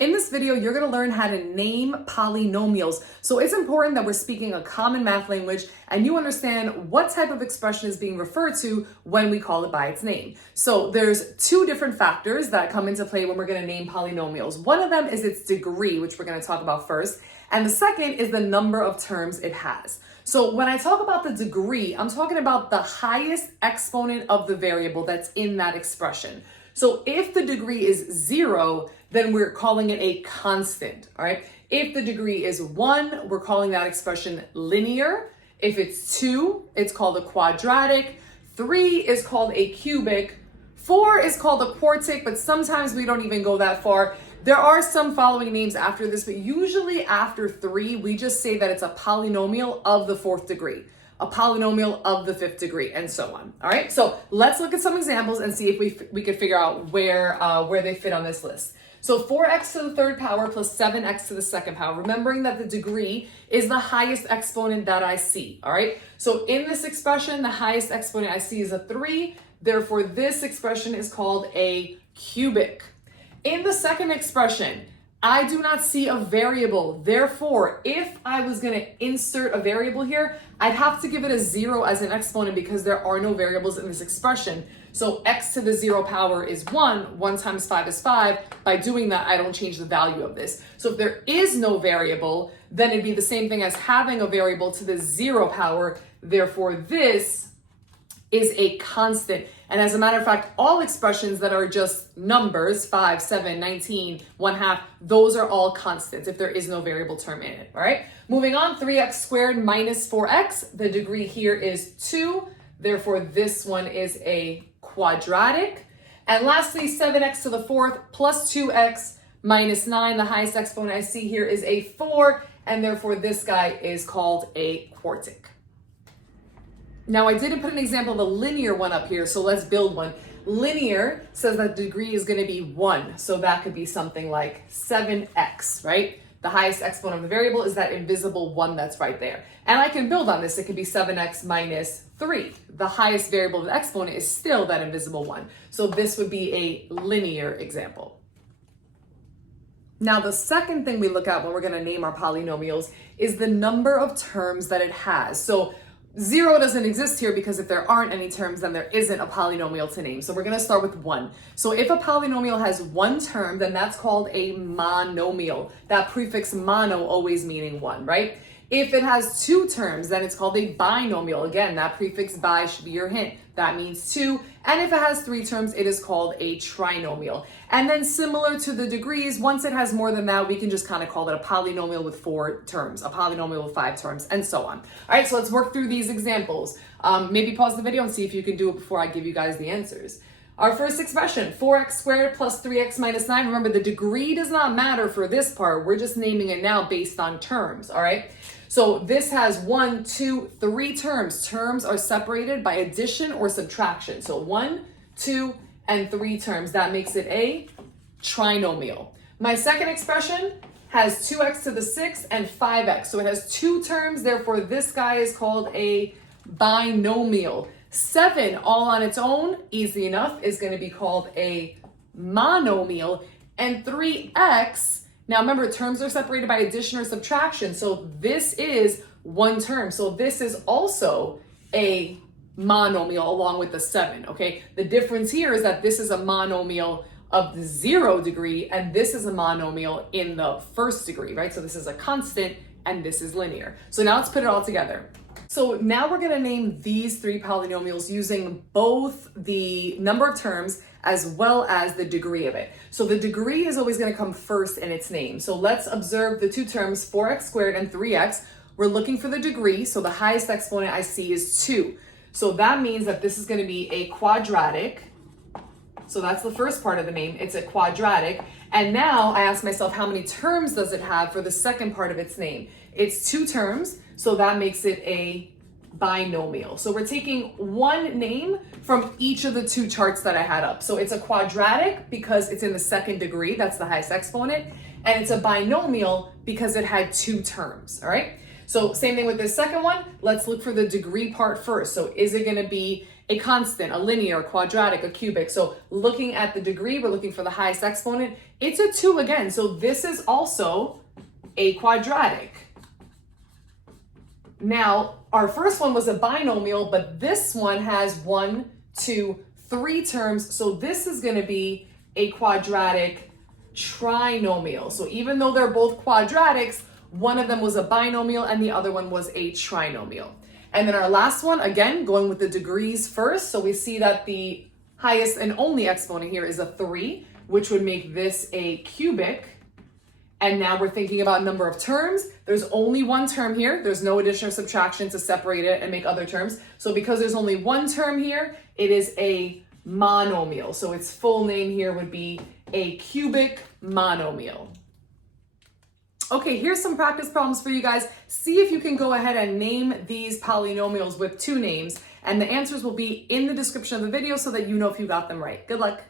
In this video, you're going to learn how to name polynomials. So it's important that we're speaking a common math language and you understand what type of expression is being referred to when we call it by its name. So there's two different factors that come into play when we're going to name polynomials. One of them is its degree, which we're going to talk about first. And the second is the number of terms it has. So when I talk about the degree, I'm talking about the highest exponent of the variable that's in that expression. So if the degree is 0, then we're calling it a constant, all right? If the degree is 1, we're calling that expression linear. If it's 2, it's called a quadratic. 3 is called a cubic. 4 is called a quartic, but sometimes we don't even go that far. There are some following names after this, but usually after 3, we just say that it's a polynomial of the 4th degree, a polynomial of the 5th degree, and so on. All right, so let's look at some examples and see if we could figure out where they fit on this list. So 4x to the 3rd power plus 7x to the 2nd power, remembering that the degree is the highest exponent that I see, all right? So in this expression, the highest exponent I see is a 3, therefore this expression is called a cubic. In the second expression, I do not see a variable. Therefore, if I was going to insert a variable here, I'd have to give it a 0 as an exponent because there are no variables in this expression. So x to the 0 power is 1. 1 times 5 is 5. By doing that, I don't change the value of this. So if there is no variable, then it'd be the same thing as having a variable to the 0 power. Therefore, this is a constant. And as a matter of fact, all expressions that are just numbers, 5, 7, 19, 1/2, those are all constants if there is no variable term in it, all right? Moving on, 3x squared minus 4x. The degree here is 2. Therefore, this one is a quadratic. And lastly, 7x to the 4th plus 2x minus 9. The highest exponent I see here is a 4. And therefore, this guy is called a quartic. Now, I didn't put an example of a linear one up here, so let's build one. Linear says that the degree is going to be 1, so that could be something like 7x, right? The highest exponent of the variable is that invisible 1 that's right there. And I can build on this. It could be 7x minus 3. The highest variable of the exponent is still that invisible 1. So this would be a linear example. Now, the second thing we look at when we're going to name our polynomials is the number of terms that it has. So 0 doesn't exist here because if there aren't any terms, then there isn't a polynomial to name. So we're going to start with 1. So if a polynomial has 1 term, then that's called a monomial. That prefix mono always meaning 1, right? If it has 2 terms, then it's called a binomial. Again, that prefix bi should be your hint. That means 2. And if it has 3 terms, it is called a trinomial. And then similar to the degrees, once it has more than that, we can just kind of call it a polynomial with 4 terms, a polynomial with 5 terms, and so on. All right, so let's work through these examples. Maybe pause the video and see if you can do it before I give you guys the answers. Our first expression, 4x squared plus 3x minus 9. Remember, the degree does not matter for this part. We're just naming it now based on terms, all right? So this has 1, 2, 3 terms. Terms are separated by addition or subtraction. So 1, 2, and 3 terms. That makes it a trinomial. My second expression has 2x to the 6th and 5x. So it has 2 terms. Therefore, this guy is called a binomial. 7 all on its own, easy enough, is going to be called a monomial. And 3x, now remember, terms are separated by addition or subtraction. So this is 1 term. So this is also a monomial along with the 7, okay? The difference here is that this is a monomial of the 0 degree and this is a monomial in the 1st degree, right? So this is a constant and this is linear. So now let's put it all together. So now we're going to name these 3 polynomials using both the number of terms as well as the degree of it. So the degree is always going to come first in its name. So let's observe the 2 terms, 4x squared and 3x. We're looking for the degree. So the highest exponent I see is 2. So that means that this is going to be a quadratic. So that's the first part of the name. It's a quadratic. And now I ask myself, how many terms does it have for the second part of its name? It's 2 terms. So that makes it a binomial. So we're taking one name from each of the 2 charts that I had up. So it's a quadratic because it's in the 2nd degree. That's the highest exponent. And it's a binomial because it had 2 terms. All right. So same thing with this second one. Let's look for the degree part first. So is it going to be a constant, a linear, a quadratic, a cubic. So looking at the degree, we're looking for the highest exponent. It's a 2 again. So this is also a quadratic. Now, our first one was a binomial, but this one has 1, 2, 3 terms. So this is going to be a quadratic trinomial. So even though they're both quadratics, one of them was a binomial and the other one was a trinomial. And then our last one, again, going with the degrees first. So we see that the highest and only exponent here is a 3, which would make this a cubic. And now we're thinking about number of terms. There's only one term here. There's no addition or subtraction to separate it and make other terms. So because there's only one term here, it is a monomial. So its full name here would be a cubic monomial. Okay, here's some practice problems for you guys. See if you can go ahead and name these polynomials with 2 names, and the answers will be in the description of the video so that you know if you got them right. Good luck.